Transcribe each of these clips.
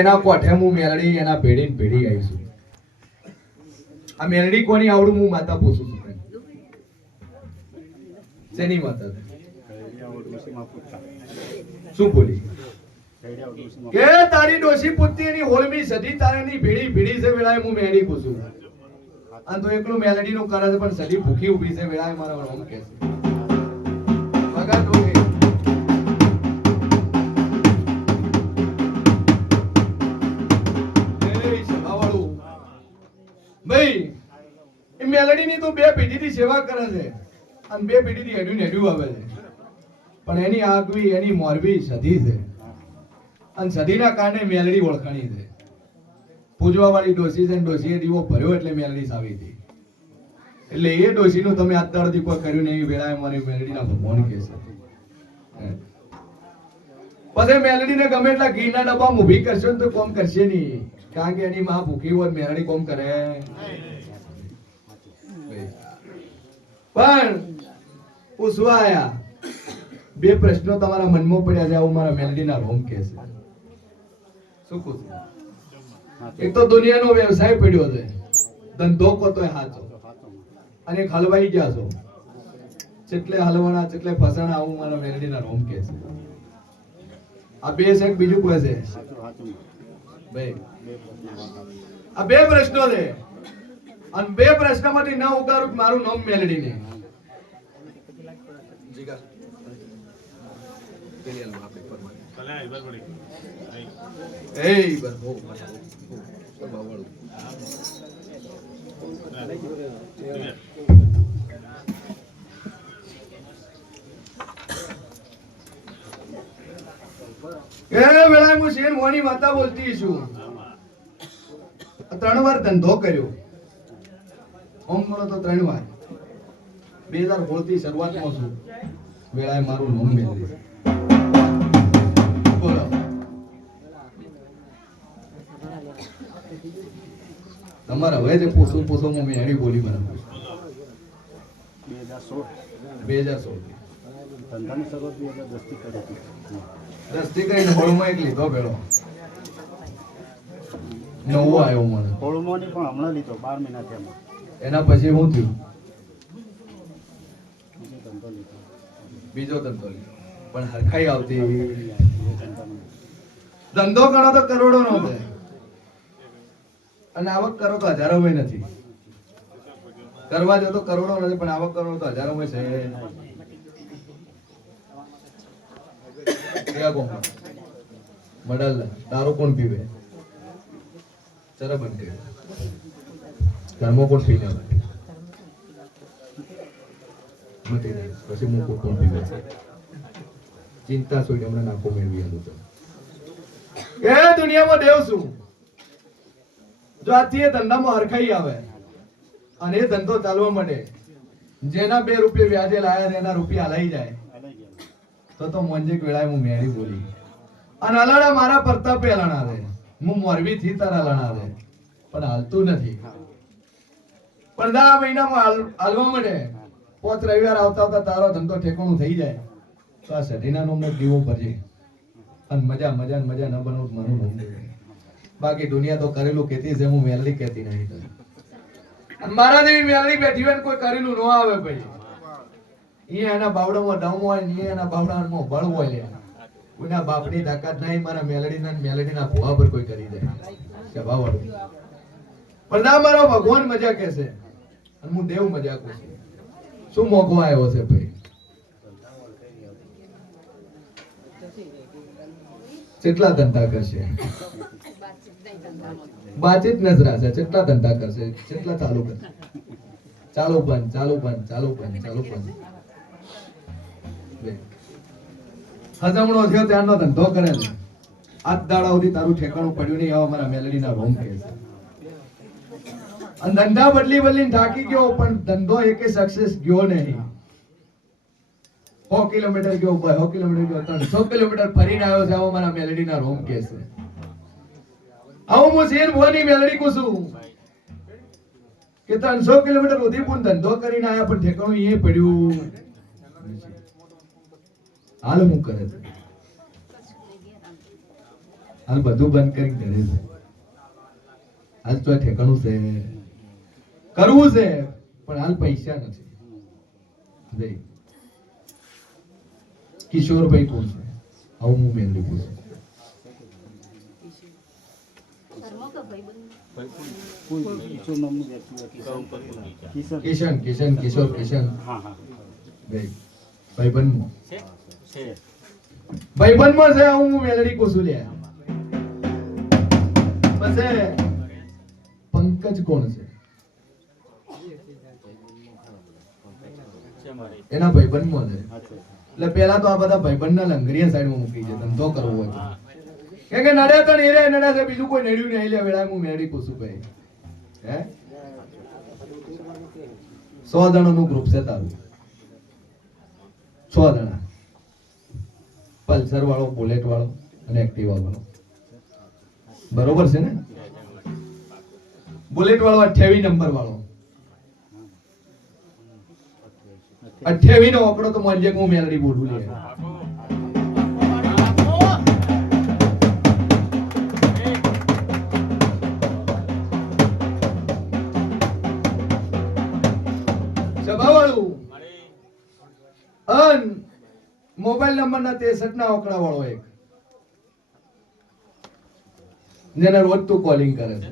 એના કોઠે હું મેલડી, એના ભેડી ને ભેડી આવીશું આ મેલડી કોની આવડું હું માતા પૂછું છું શેની માતા? શું બોલી? કે તારી ડોશી પુત્તી એની હોળમી સધી તારાની ભીડી ભીડી છે વેળાએ હું મેળી પૂછું. અને તો એકલું મેલડી નું કરે છે, પણ સધી ભૂખી ઊભી છે વેળાએ મારા રોમ કે છે. ભાઈ, એ મેલડીની તો બે પેઢીથી સેવા કરે છે અને બે પેઢીથી હેડ્યું ને હેડ્યું આવે છે. પણ એની આગવી, એની મોરબી સધી છે. અને સધીના કારણે મેલડી ઓળખાણી છે. પૂજવા વાળી ડોસી છે ડોસી ડોસીએ દીવો ભર્યો એટલે મેલડી સાવી હતી. એટલે એ ડોસીનું તમે અત્યારથી કોઈ કર્યું નહીં વેળાએ મારી મેલડીના ભગવાન કહે છે. પછી મેલડીને ગમે એટલા ઘીના ડબ્બા ઊભી કરશો ને તો કોમ કરશે નહીં. કારણ કે એની માં ભૂખી હોય મેરણી કોમ કરે. પણ પૂછવા આયા, બે પ્રશ્નો તમારા મનમાં પડ્યા છે, આવું મારા મેલડીના રોમ કે છે. શું પૂછું એક તો દુનિયાનો વ્યવસાય પડ્યો છે. ધંધો કોતો હાચો. અને હલવાઈ ગયા છો. ચેટલે હલવાના ચેટલે ફસાણા, આવું મારા મેલડીના રોમ કે છે. આ બે છે બીજું કોઈ છે? બે. આ બે પ્રશ્નો છે. અને બે પ્રશ્નમાંથી ન ઉગારું મારું નામ મેલડી ને એ બસ બહુ બસ, બહુ. બાવળું. એ વેળાએ હું શેર મોની માતા બોલતી છું. ત્રણ વાર ધંધો કર્યો. ઓમ તો ત્રણ વાર. બે હજાર સોળથી શરૂઆતમાં છું. વેળાએ મારું નામ મેળવી બોલો. તમારે હવે જે પૂછું પૂછો હું મેળી બોલી મને બે હજાર સોળ. બે હજાર સોળ ધંધાની શરૂઆત બે હજાર દસથી કરી હતી. થી કરીને હોળમાં એક લીધો પેલો નવો આવ્યો મને. હોળમોની પણ હમણાં લીધો બાર મહિના થયા એના પછી હું થયું? બીજો ધંધો લીધો. પણ હરખાઈ આવતી. ધંધો કરો તો કરોડો નો છે અને આવક કરો તો હજારો નથી. કરવા જો તો કરોડો નથી પણ આવક કરો તો હજારો છે. મડલ દારૂ કોણ પીવે? ચરબન પીવે ધર્મો કોણ પીને મટી જાય. પછી મૂકો કોણ પીવે? ચિંતા છોડી હમણાં નાખો મેળવી હતું તો. એ દુનિયામાં દેવ શું જો આજથી એ ધંધામાં હરખાઈ આવે અને એ ધંધો ચાલવા માંડે, જેના બે રૂપિયા વ્યાજે લાયા એના રૂપિયા હલાઈ જાય તો તો મોંજેક વેળાએ હું મેળી બોલી. અને અલાણા મારા પ્રતાપે અલાણા રે. હું મોરબી થી તારા અલાણા રે. પણ હાલતું નથી. પણ દા મહિનામાં હાલ- હાલવા માંડે. પોત રવિવાર આવતા આવતા તારો ધંધો ઠેકાણું થઈ જાય. તો આ સઢીના નો દીવો ભજે અને મજા મજા મજા ન બનવું મારું નામ બાકી દુનિયા તો કરેલું કેતી છે, હું મેલડી કેતી નહીં તો મારા જેવી મેલડી બેઠી હોય કોઈ કરેલું ન આવે ભાઈ. અહીંયા એના બાવડામાં ડમ હોય ને એના બાવડામાં બળ હોય લે કોઈના બાપની તાકાત નહીં, મારા મેલડીના મેલડીના ભુવા પર કોઈ કરી દે. સ્વભાવવાળું પણ ના, મારો ભગવાન મજા કે છે અને હું દેવ મજા કહું છું. શું મોકો આવ્યો છે ભાઈ? કેટલા ધંધા કરશે? બાતચીત નજરા છે. કેટલા ધંધા કરશે? કેટલા ચાલુ કરશે ચાલુ બંધ ચાલુ બંધ ચાલુ બંધ ચાલુ બે. હજમણો થયો ત્યારનો ધંધો કરે છે આજ દાડા સુધી તારું ઠેકાણું પડ્યું નહીં, આવા મારા મેલડીના રોમ કહે ધંધા બદલી બદલીને થાકી ગયો, પણ ધંધો એકે સક્સેસ ગયો નહીં. સો કિલોમીટર ગયો સો કિલોમીટર ગયો, ત્રણસો કિલોમીટર ફરીને આવ્યો છે, આવો મારા મેલેડીના રોમ કે છે. આવું હું શેર ભુવાની મેલડી કહું છું. કે ત્રણસો કિલોમીટર ઉદયપુર ધંધો કરીને આવ્યા પણ ઠેકાણું એ પડ્યું. હાલ હું કરે છે? હાલ બધું બંધ કરી ઘરે છે. હાલ તો ઠેકાણું છે. કરવું છે પણ હાલ પૈસા નથી. કિશોરભાઈ કોણ છે? આવું હું મેંદુ પૂછું. કિશન કિશન કિશોર કિશન. ભાઈ ભાઈ બે ભાઈબંધમાં માં છે હું મેલડી કોસુ લે. પછી પંકજ કોણ છે? એના ભાઈબંધમાં છે. એટલે પેલા તો આ બધા ભાઈબંધના લંગરિયા સાઈડમાં મૂકી છે ધંધો કરવો હોય કે કે નડ્યા તો નીરે નડ્યા છે બીજું કોઈ નડ્યું નહીં. લે વેળા હું મેળી પૂછું ભાઈ હે? સો જણાનું ગ્રુપ છે તારું. છ જણા. પલ્સર વાળો, બુલેટ વાળો અને એક્ટિવા વાળો. બરોબર છે ને? બુલેટ વાળો અઠ્યાવીસ નંબર વાળો. અઠ્યાવીસ નો આંકડો તો માનજે હું મેલડી બોલું લે મોબાઈલ નંબર ના તેસઠ ના આંકડા વાળો એક. જેને રોજ તું કોલિંગ કરે છે.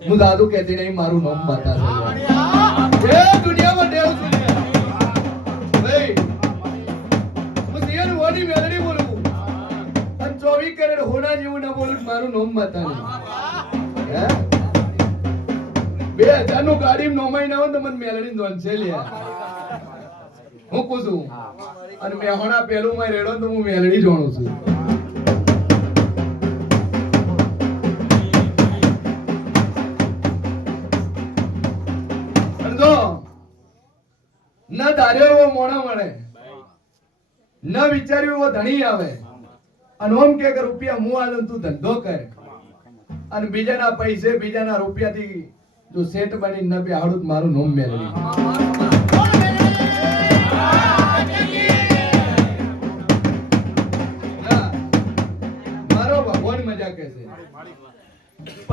હું દાદુ કહેતી નહીં મારું નામ માતા છે. એ દુનિયામાં દેવ બે હજારનું ગાડી નોમાઈ ના હોય તો મને મેલડી નોંધ છે લે હું છું અને મેહોણા પેલું માં રેડો તો હું મેલડી જોણું છું. ન ધાર્યો એવો મોણા મળે, ન વિચાર્યું એવો ધણી આવે, અને ઓમ કે રૂપિયા હું આલું તું ધંધો કર. અને બીજાના પૈસે બીજાના રૂપિયાથી જો સેટ બની ન બે હાડું મારું નોમ મેળવી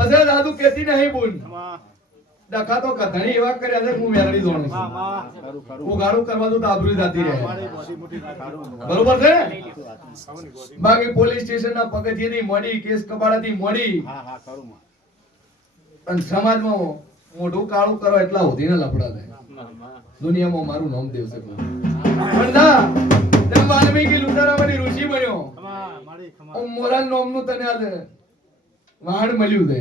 પછી દાદુ કેતી નહીં બોલ ડખા તો કથણી એવા કર્યા છે હું છું. ખરું ખરું હું ગાળું કરવા તો આબરૂ જતી રહે. બરોબર છે? બાકી પોલીસ સ્ટેશન ના પગથિયેથી મળી કેસ કબાડા થી હા હા ખરું માં. અને સમાજમાં મોઢું કાળું કરો એટલા સુધી ને લફડા થાય દુનિયામાં મારું નામ દેવશે પણ ના તે વાલ્મીકી લુટારામાંની ઋષિ બન્યો. મારી નામનું તને આ વાહન મળ્યું છે.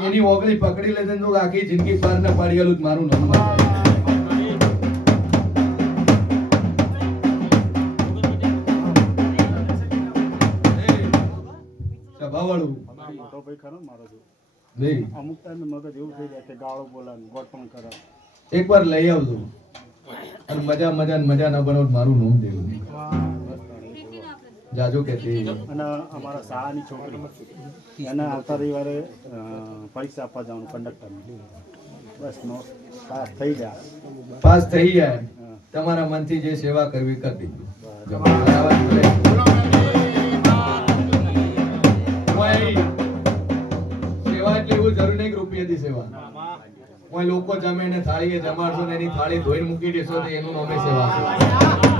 એની ઓગળી પકડી લે તો આખી જિંદગી પાર ને પાડી ગયેલું જ મારું નામ ભાઈ ખરો મારો જો નહીં અમુક ટાઈમે મગજ એવું થઈ જાય કે ગાળો બોલાવે ગોટ પણ કરે એકવાર લઈ આવજો. અને મજા મજા મજા ના બનાવ મારું નામ દેવું. જાજો કેતી અને અમારા શાળાની છોકરી. એને આવતા રવિવારે પરીક્ષા આપવા જવાનું કંડક્ટરની બસ નો પાસ થઈ ગયા. પાસ થઈ જાય તમારા મનથી જે સેવા કરવી કરી દીધું. બરાબર? ભલે. કોઈ સેવા એટલે એવું જરૂર નહીં કે રૂપિયાથી સેવા. કોઈ લોકો જમે ને થાળીએ જમાડશો ને એની થાળી ધોઈને મૂકી દેશો તો એનું નામે સેવા છે.